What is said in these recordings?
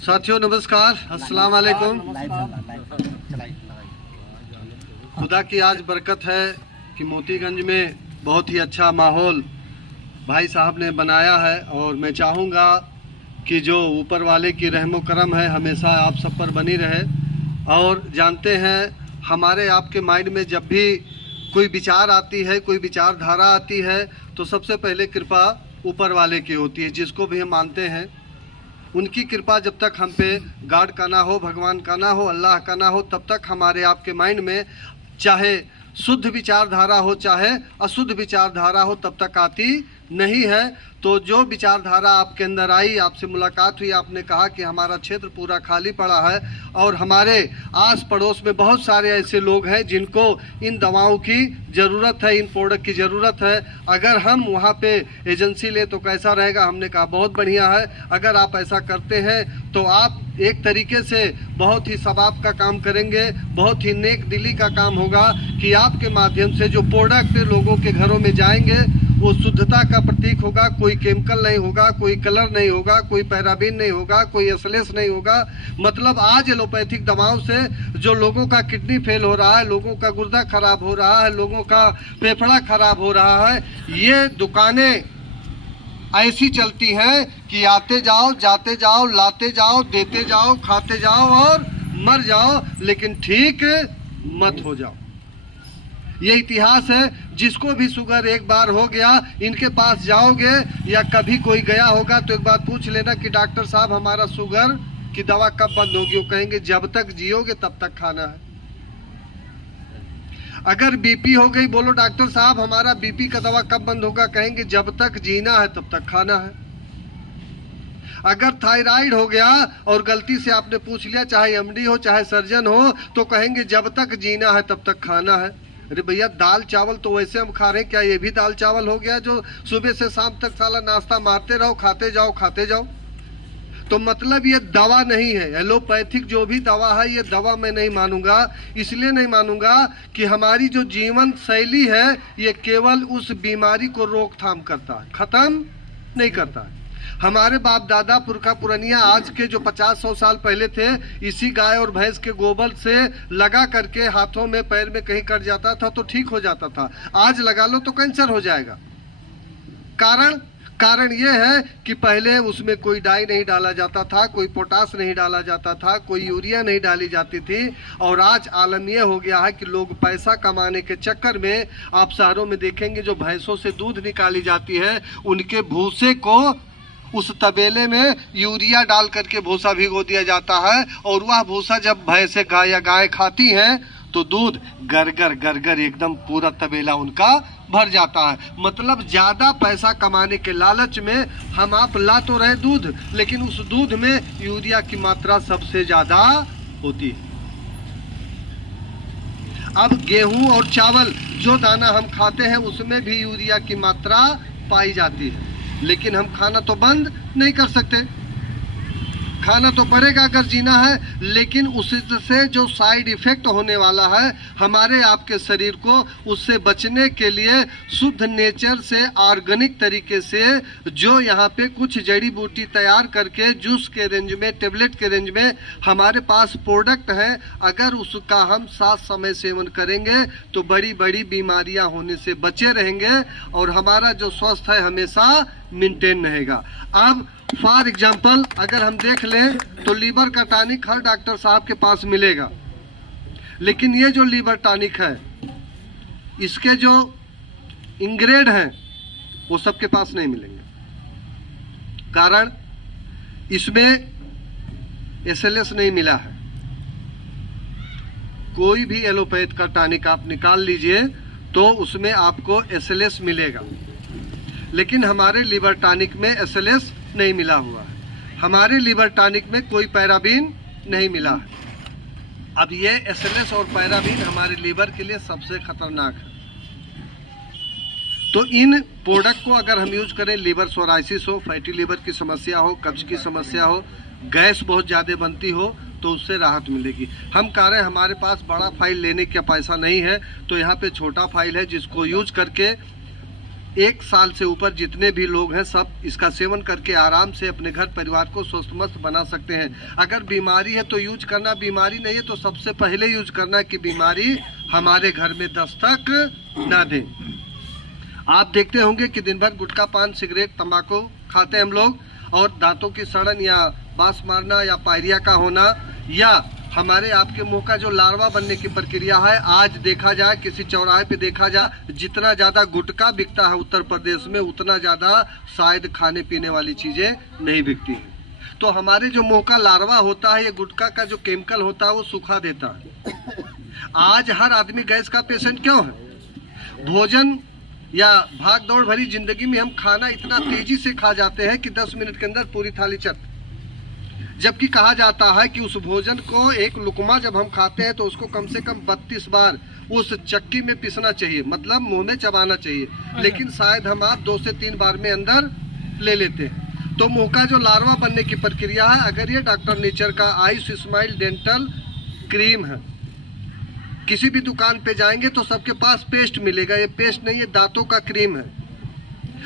साथियों नमस्कार, अस्सलाम वालेकुम। खुदा की आज बरकत है कि मोतीगंज में बहुत ही अच्छा माहौल भाई साहब ने बनाया है और मैं चाहूँगा कि जो ऊपर वाले की रहमो करम है हमेशा आप सब पर बनी रहे। और जानते हैं हमारे आपके माइंड में जब भी कोई विचार आती है, कोई विचारधारा आती है तो सबसे पहले कृपा ऊपर वाले की होती है, जिसको भी हम मानते हैं। उनकी कृपा जब तक हम पे गॉड का ना हो, भगवान का ना हो, अल्लाह का ना हो, तब तक हमारे आपके माइंड में चाहे शुद्ध विचारधारा हो चाहे अशुद्ध विचारधारा हो तब तक आती नहीं है। तो जो विचारधारा आपके अंदर आई, आपसे मुलाकात हुई, आपने कहा कि हमारा क्षेत्र पूरा खाली पड़ा है और हमारे आस पड़ोस में बहुत सारे ऐसे लोग हैं जिनको इन दवाओं की ज़रूरत है, इन प्रोडक्ट की ज़रूरत है। अगर हम वहाँ पे एजेंसी ले तो कैसा रहेगा? हमने कहा बहुत बढ़िया है। अगर आप ऐसा करते हैं तो आप एक तरीके से बहुत ही सवाब का काम करेंगे, बहुत ही नेक दिली का काम होगा कि आपके माध्यम से जो प्रोडक्ट लोगों के घरों में जाएंगे वो शुद्धता का प्रतीक होगा। कोई केमिकल नहीं होगा, कोई कलर नहीं होगा, कोई पैराबीन नहीं होगा, कोई एसएलएस नहीं होगा। मतलब आज एलोपैथिक दवाओं से जो लोगों का किडनी फेल हो रहा है, लोगों का गुर्दा खराब हो रहा है, लोगों का फेफड़ा खराब हो रहा है, ये दुकानें ऐसी चलती हैं कि आते जाओ, जाते जाओ, लाते जाओ, देते जाओ, खाते जाओ और मर जाओ, लेकिन ठीक मत हो जाओ। ये इतिहास है। जिसको भी शुगर एक बार हो गया, इनके पास जाओगे या कभी कोई गया होगा तो एक बात पूछ लेना कि डॉक्टर साहब हमारा शुगर की दवा कब बंद होगी? वो कहेंगे जब तक जियोगे तब तक खाना है। अगर बीपी हो गई, बोलो डॉक्टर साहब हमारा बीपी का दवा कब बंद होगा? कहेंगे जब तक जीना है तब तक खाना है। अगर थायराइड हो गया और गलती से आपने पूछ लिया, चाहे एमडी हो चाहे सर्जन हो, तो कहेंगे जब तक जीना है तब तक खाना है। अरे भैया दाल चावल तो वैसे हम खा रहे हैं, क्या ये भी दाल चावल हो गया जो सुबह से शाम तक साला नाश्ता मारते रहो, खाते जाओ खाते जाओ? तो मतलब ये दवा नहीं है। एलोपैथिक जो भी दवा है ये दवा मैं नहीं मानूंगा। इसलिए नहीं मानूंगा कि हमारी जो जीवन शैली है ये केवल उस बीमारी को रोकथाम करता है, खत्म नहीं करता है। हमारे बाप दादा पुरखा पुरनिया आज के जो 50-100 साल पहले थे, इसी गाय और भैंस के गोबर से लगा करके हाथों में पैर में कहीं कट जाता था तो ठीक हो जाता था। आज लगा लो तो कैंसर हो जाएगा। कारण ये है कि पहले उसमें कोई डाई नहीं डाला जाता था, कोई पोटास नहीं डाला जाता था, कोई यूरिया नहीं डाली जाती थी। और आज आलम यह हो गया है कि लोग पैसा कमाने के चक्कर में, आप शहरों में देखेंगे जो भैंसों से दूध निकाली जाती है उनके भूसे को उस तबेले में यूरिया डाल करके भूसा भिगो दिया जाता है और वह भूसा जब भैंसे गाय खाती हैं तो दूध गरगर एकदम पूरा तबेला उनका भर जाता है। मतलब ज़्यादा पैसा कमाने के लालच में हम आप ला तो रहे दूध, लेकिन उस दूध में यूरिया की मात्रा सबसे ज़्यादा होती है। अब गेहूं और चावल जो दाना हम खाते हैं उसमें भी यूरिया की मात्रा पाई जाती है, लेकिन हम खाना तो बंद नहीं कर सकते। खाना तो पड़ेगा अगर जीना है, लेकिन उससे जो साइड इफेक्ट होने वाला है हमारे आपके शरीर को, उससे बचने के लिए शुद्ध नेचर से ऑर्गेनिक तरीके से जो यहाँ पे कुछ जड़ी बूटी तैयार करके जूस के रेंज में, टेबलेट के रेंज में हमारे पास प्रोडक्ट है, अगर उसका हम साथ समय सेवन करेंगे तो बड़ी बड़ी बीमारियां होने से बचे रहेंगे और हमारा जो स्वस्थ है हमेशा मेंटेन रहेगा। अब फॉर एग्जाम्पल अगर हम देख लें तो लीवर का टॉनिक हर डॉक्टर साहब के पास मिलेगा, लेकिन ये जो लीवर टॉनिक है इसके जो इंग्रेड हैं वो सबके पास नहीं मिलेंगे। कारण इसमें एसएलएस नहीं मिला है। कोई भी एलोपैथ का टॉनिक आप निकाल लीजिए तो उसमें आपको एसएलएस मिलेगा, लेकिन हमारे लीवर टॉनिक में एसएलएस नहीं मिला हुआ है। हमारे लीवर टॉनिक में कोई पैराबीन नहीं मिला है। अब ये एसएलएस और पैराबीन हमारे लीवर के लिए सबसे खतरनाक है। तो इन प्रोडक्ट को अगर हम यूज करें, लीवर सोराइसिस हो, फैटी लीवर की समस्या हो, कब्ज की समस्या हो, गैस बहुत ज़्यादा बनती हो, तो उससे राहत मिलेगी। हम कह रहे हैं हमारे पास बड़ा फाइल लेने का पैसा नहीं है, तो यहाँ पे छोटा फाइल है जिसको यूज करके 1 साल से ऊपर जितने भी लोग हैं सब इसका सेवन करके आराम से अपने घर परिवार को स्वस्थ मस्त बना सकते हैं। अगर बीमारी है तो यूज करना, बीमारी नहीं है तो सबसे पहले यूज करना कि बीमारी हमारे घर में दस्तक ना दे। आप देखते होंगे कि दिन भर गुटखा, पान, सिगरेट, तंबाकू खाते हैं हम लोग, और दांतों की सड़न या बांस मारना या पायरिया का होना, या हमारे आपके मुंह का जो लार्वा बनने की प्रक्रिया है, आज देखा जाए किसी चौराहे पे देखा जाए, जितना ज़्यादा गुटखा बिकता है उत्तर प्रदेश में उतना ज़्यादा शायद खाने पीने वाली चीज़ें नहीं बिकती हैं। तो हमारे जो मुंह का लार्वा होता है, ये गुटखा का जो केमिकल होता है वो सुखा देता है। आज हर आदमी गैस का पेशेंट क्यों है? भोजन या भाग दौड़ भरी जिंदगी में हम खाना इतना तेजी से खा जाते हैं कि 10 मिनट के अंदर पूरी थाली चट, जबकि कहा जाता है कि उस भोजन को एक लुकमा जब हम खाते हैं तो उसको कम से कम 32 बार उस चक्की में पीसना चाहिए, मतलब मुंह में चबाना चाहिए, लेकिन शायद हम आप 2 से 3 बार में अंदर ले लेते हैं। तो मुंह का जो लार्वा बनने की प्रक्रिया है, अगर ये डॉक्टर नेचर का आयुष स्माइल डेंटल क्रीम है, किसी भी दुकान पे जाएंगे तो सबके पास पेस्ट मिलेगा, ये पेस्ट नहीं, ये दांतों का क्रीम है।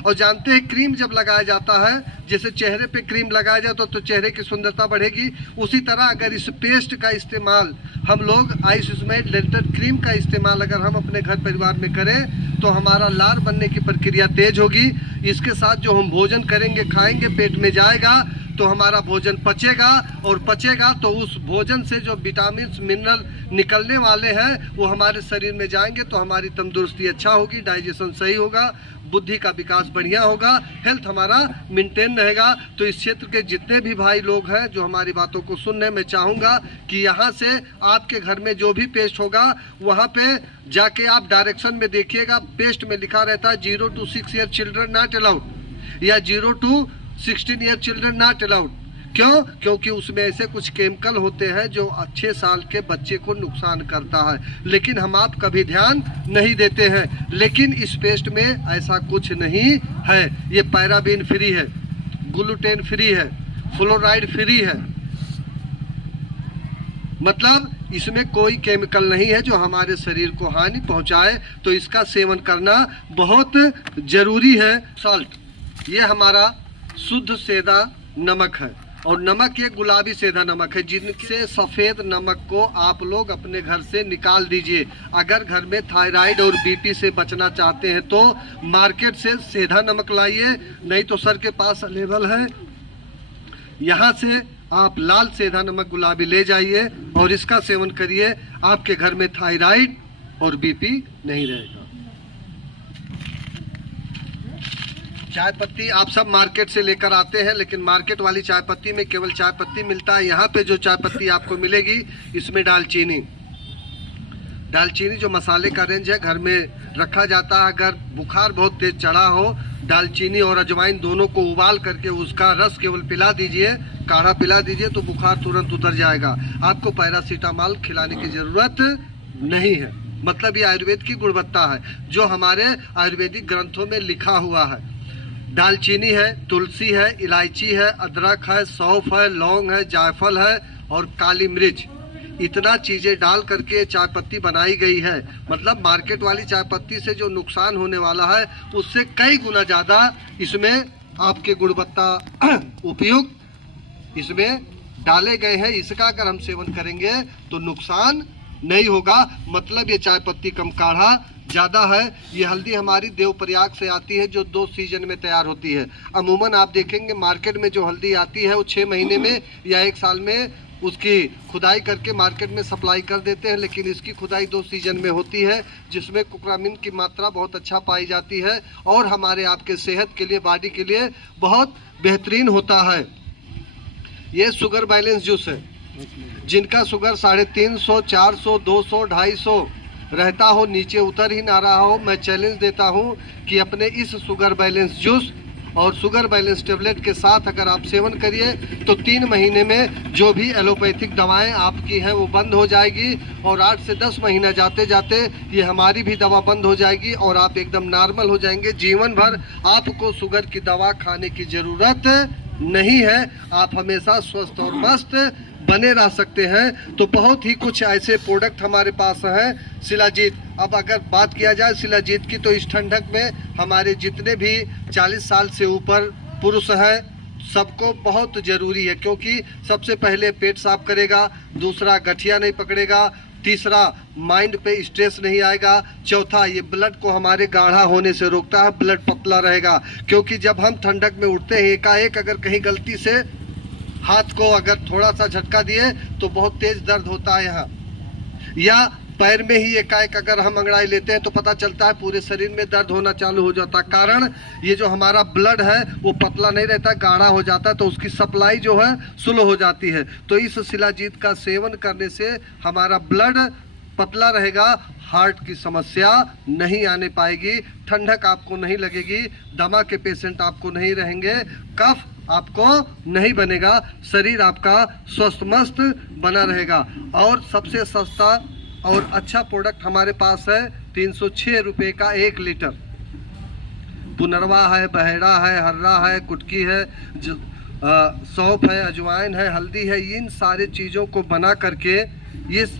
और जानते हैं क्रीम जब लगाया जाता है, जैसे चेहरे पे क्रीम लगाया जाए तो चेहरे की सुंदरता बढ़ेगी, उसी तरह अगर इस पेस्ट का इस्तेमाल हम लोग आयुष स्माइल डेंटल क्रीम का इस्तेमाल अगर हम अपने घर परिवार में करें तो हमारा लार बनने की प्रक्रिया तेज होगी। इसके साथ जो हम भोजन करेंगे, खाएंगे, पेट में जाएगा तो हमारा भोजन पचेगा, और पचेगा तो उस भोजन से जो विटामिन मिनरल निकलने वाले हैं वो हमारे शरीर में जाएंगे तो हमारी तंदुरुस्ती अच्छा होगी, डाइजेशन सही होगा, बुद्धि का विकास बढ़िया होगा, हेल्थ हमारा मेंटेन रहेगा। तो इस क्षेत्र के जितने भी भाई लोग हैं जो हमारी बातों को सुन रहे, मैं चाहूँगा कि यहाँ से आपके घर में जो भी पेस्ट होगा वहाँ पे जाके आप डायरेक्शन में देखिएगा, पेस्ट में लिखा रहता है 0 to 6 year children not allowed या 0 to 16 year children not allowed. क्यों? क्योंकि उसमें ऐसे कुछ केमिकल होते हैं जो 6 साल के बच्चे को नुकसान करता है, लेकिन हम आप कभी ध्यान नहीं देते हैं। लेकिन इस पेस्ट में ऐसा कुछ नहीं है, ये पैराबीन फ्री है, ग्लूटेन फ्री है, फ्लोराइड फ्री है, मतलब इसमें कोई केमिकल नहीं है जो हमारे शरीर को हानि पहुंचाए। तो इसका सेवन करना बहुत जरूरी है। सॉल्ट, ये हमारा शुद्ध सेंधा नमक है, और नमक ये गुलाबी सेंधा नमक है, जिनसे सफ़ेद नमक को आप लोग अपने घर से निकाल दीजिए। अगर घर में थायराइड और बीपी से बचना चाहते हैं तो मार्केट से सेंधा नमक लाइए, नहीं तो सर के पास अवेलेबल है, यहाँ से आप लाल सेंधा नमक गुलाबी ले जाइए और इसका सेवन करिए, आपके घर में थायराइड और बीपी नहीं रहेगा। चाय पत्ती आप सब मार्केट से लेकर आते हैं, लेकिन मार्केट वाली चाय पत्ती में केवल चाय पत्ती मिलता है। यहाँ पे जो चाय पत्ती आपको मिलेगी इसमें दालचीनी जो मसाले का रेंज है, घर में रखा जाता है। अगर बुखार बहुत तेज चढ़ा हो, दालचीनी और अजवाइन दोनों को उबाल करके उसका रस केवल पिला दीजिए, काढ़ा पिला दीजिए तो बुखार तुरंत उतर जाएगा। आपको पैरासीटामॉल खिलाने की ज़रूरत नहीं है। मतलब ये आयुर्वेद की गुणवत्ता है जो हमारे आयुर्वेदिक ग्रंथों में लिखा हुआ है। दालचीनी है, तुलसी है, इलायची है, अदरक है, सौंफ है, लौंग है, जायफल है और काली मिर्च, इतना चीज़ें डाल करके चाय पत्ती बनाई गई है। मतलब मार्केट वाली चाय पत्ती से जो नुकसान होने वाला है उससे कई गुना ज़्यादा इसमें आपके गुणवत्ता उपयुक्त इसमें डाले गए हैं। इसका अगर हम सेवन करेंगे तो नुकसान नहीं होगा। मतलब ये चाय पत्ती कम काढ़ा ज़्यादा है। ये हल्दी हमारी देवप्रयाग से आती है जो 2 सीजन में तैयार होती है। अमूमन आप देखेंगे मार्केट में जो हल्दी आती है वो 6 महीने में या 1 साल में उसकी खुदाई करके मार्केट में सप्लाई कर देते हैं, लेकिन इसकी खुदाई 2 सीजन में होती है जिसमें कुक्रामिन की मात्रा बहुत अच्छा पाई जाती है और हमारे आपके सेहत के लिए, बॉडी के लिए बहुत बेहतरीन होता है। ये शुगर बैलेंस जूस है, जिनका शुगर 350, 400, 200, 250 रहता हो, नीचे उतर ही ना रहा हो, मैं चैलेंज देता हूं कि अपने इस शुगर बैलेंस जूस और शुगर बैलेंस टेबलेट के साथ अगर आप सेवन करिए तो 3 महीने में जो भी एलोपैथिक दवाएं आपकी हैं वो बंद हो जाएगी, और 8 से 10 महीना जाते जाते ये हमारी भी दवा बंद हो जाएगी और आप एकदम नॉर्मल हो जाएंगे। जीवन भर आपको शुगर की दवा खाने की ज़रूरत नहीं है। आप हमेशा स्वस्थ और मस्त बने रह सकते हैं। तो बहुत ही कुछ ऐसे प्रोडक्ट हमारे पास हैं शिलाजीत। अब अगर बात किया जाए शिलाजीत की, तो इस ठंडक में हमारे जितने भी 40 साल से ऊपर पुरुष हैं सबको बहुत ज़रूरी है, क्योंकि सबसे पहले पेट साफ करेगा, दूसरा गठिया नहीं पकड़ेगा, तीसरा माइंड पे स्ट्रेस नहीं आएगा, चौथा ये ब्लड को हमारे गाढ़ा होने से रोकता है, ब्लड पतला रहेगा। क्योंकि जब हम ठंडक में उठते हैं एकाएक अगर कहीं गलती से हाथ को अगर थोड़ा सा झटका दिए तो बहुत तेज दर्द होता है यहाँ, या पैर में ही एकाएक अगर हम अंगड़ाई लेते हैं तो पता चलता है पूरे शरीर में दर्द होना चालू हो जाता है। कारण ये जो हमारा ब्लड है वो पतला नहीं रहता, गाढ़ा हो जाता है, तो उसकी सप्लाई जो है स्लो हो जाती है। तो इस शिलाजीत का सेवन करने से हमारा ब्लड पतला रहेगा, हार्ट की समस्या नहीं आने पाएगी, ठंडक आपको नहीं लगेगी, दमा के पेशेंट आपको नहीं रहेंगे, कफ आपको नहीं बनेगा, शरीर आपका स्वस्थ मस्त बना रहेगा। और सबसे सस्ता और अच्छा प्रोडक्ट हमारे पास है 306 रुपये का 1 लीटर। पुनरवा है, बहेड़ा है, हर्रा है, कुटकी है, सौंफ है, अजवाइन है, हल्दी है, इन सारे चीज़ों को बना करके इस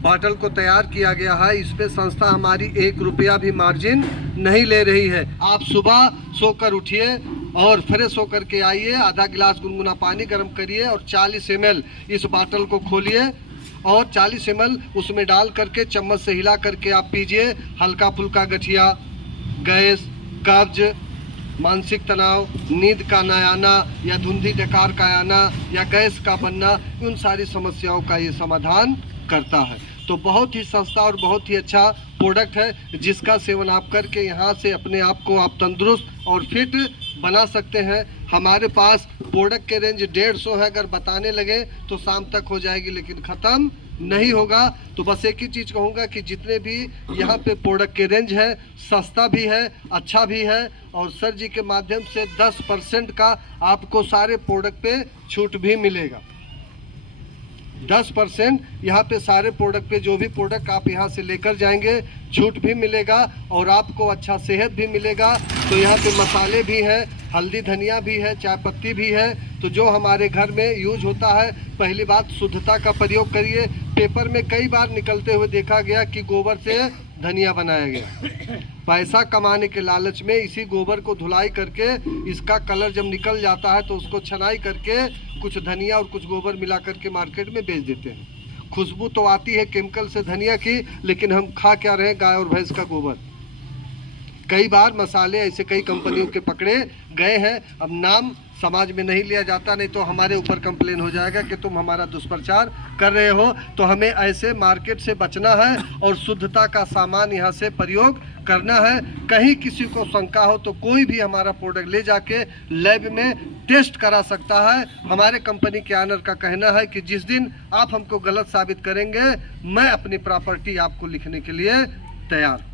बॉटल को तैयार किया गया है। इसमें संस्था हमारी 1 रुपया भी मार्जिन नहीं ले रही है। आप सुबह सोकर उठिए और फ्रेश होकर के आइए, आधा गिलास गुनगुना पानी गर्म करिए और 40 ml इस बॉटल को खोलिए और 40 ml उसमें डाल करके चम्मच से हिला करके आप पीजिए। हल्का फुल्का गठिया, गैस, कब्ज, मानसिक तनाव, नींद का न आना या धुंधी डकार का आना या गैस का बनना, उन सारी समस्याओं का ये समाधान करता है। तो बहुत ही सस्ता और बहुत ही अच्छा प्रोडक्ट है, जिसका सेवन आप करके यहाँ से अपने आप को आप तंदुरुस्त और फिट बना सकते हैं। हमारे पास प्रोडक्ट के रेंज 150 है, अगर बताने लगे तो शाम तक हो जाएगी, लेकिन ख़त्म नहीं होगा। तो बस एक ही चीज़ कहूँगा कि जितने भी यहाँ पे प्रोडक्ट के रेंज है, सस्ता भी है, अच्छा भी है, और सर जी के माध्यम से 10% का आपको सारे प्रोडक्ट पे छूट भी मिलेगा। 10% यहाँ पे सारे प्रोडक्ट पे, जो भी प्रोडक्ट आप यहाँ से लेकर जाएंगे छूट भी मिलेगा और आपको अच्छा सेहत भी मिलेगा। तो यहाँ पे मसाले भी हैं, हल्दी धनिया भी है, चाय पत्ती भी है, तो जो हमारे घर में यूज होता है। पहली बात, शुद्धता का प्रयोग करिए। पेपर में कई बार निकलते हुए देखा गया कि गोबर से धनिया बनाया गया। पैसा कमाने के लालच में इसी गोबर को धुलाई करके इसका कलर जब निकल जाता है तो उसको छनाई करके कुछ धनिया और कुछ गोबर मिला करके मार्केट में बेच देते हैं। खुशबू तो आती है केमिकल से धनिया की, लेकिन हम खा क्या रहे हैं? गाय और भैंस का गोबर। कई बार मसाले ऐसे कई कंपनियों के पकड़े गए हैं। अब नाम समाज में नहीं लिया जाता, नहीं तो हमारे ऊपर कंप्लेन हो जाएगा कि तुम हमारा दुष्प्रचार कर रहे हो। तो हमें ऐसे मार्केट से बचना है और शुद्धता का सामान यहाँ से प्रयोग करना है। कहीं किसी को शंका हो तो कोई भी हमारा प्रोडक्ट ले जाके लैब में टेस्ट करा सकता है। हमारे कंपनी के ऑनर का कहना है कि जिस दिन आप हमको गलत साबित करेंगे, मैं अपनी प्रॉपर्टी आपको लिखने के लिए तैयार।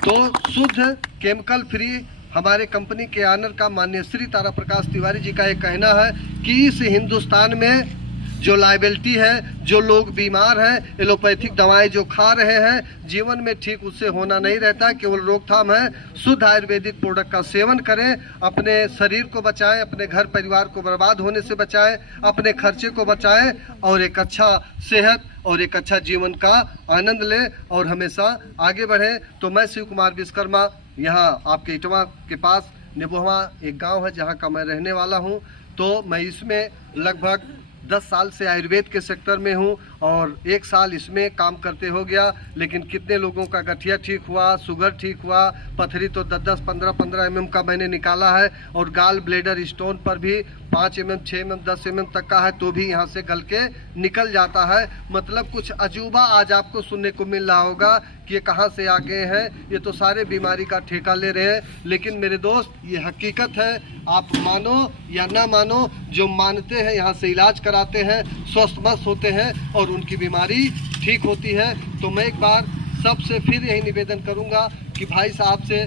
तो शुद्ध केमिकल फ्री हमारे कंपनी के ऑनर का माननीय श्री तारा प्रकाश तिवारी जी का ये कहना है कि इस हिंदुस्तान में जो लाइबिलिटी है, जो लोग बीमार हैं, एलोपैथिक दवाएं जो खा रहे हैं, जीवन में ठीक उससे होना नहीं रहता, केवल रोकथाम है। शुद्ध आयुर्वेदिक प्रोडक्ट का सेवन करें, अपने शरीर को बचाएं, अपने घर परिवार को बर्बाद होने से बचाएं, अपने खर्चे को बचाएं और एक अच्छा सेहत और एक अच्छा जीवन का आनंद लें और हमेशा आगे बढ़ें। तो मैं शिव कुमार विश्वकर्मा, यहाँ आपके इटवा के पास निबुहवा एक गांव है जहाँ का मैं रहने वाला हूँ। तो मैं इसमें लगभग 10 साल से आयुर्वेद के सेक्टर में हूँ और 1 साल इसमें काम करते हो गया। लेकिन कितने लोगों का गठिया ठीक हुआ, शुगर ठीक हुआ, पथरी तो 10-10, 15-15 mm का मैंने निकाला है, और गाल ब्लेडर स्टोन पर भी 5 mm, 6 mm, 10 mm तक का है तो भी यहाँ से गल के निकल जाता है। मतलब कुछ अजूबा आज आपको सुनने को मिल रहा होगा कि ये कहाँ से आ गए हैं, ये तो सारे बीमारी का ठेका ले रहे हैं। लेकिन मेरे दोस्त, ये हकीकत है, आप मानो या ना मानो, जो मानते हैं यहाँ से इलाज कराते हैं, स्वस्थ मस्त होते हैं और उनकी बीमारी ठीक होती है। तो मैं एक बार सबसे फिर यही निवेदन करूँगा कि भाई साहब से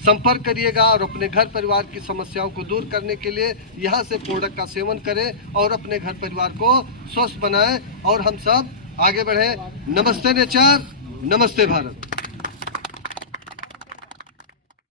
संपर्क करिएगा और अपने घर परिवार की समस्याओं को दूर करने के लिए यहाँ से प्रोडक्ट का सेवन करें और अपने घर परिवार को स्वस्थ बनाएं और हम सब आगे बढ़ें। नमस्ते नेचर, नमस्ते भारत।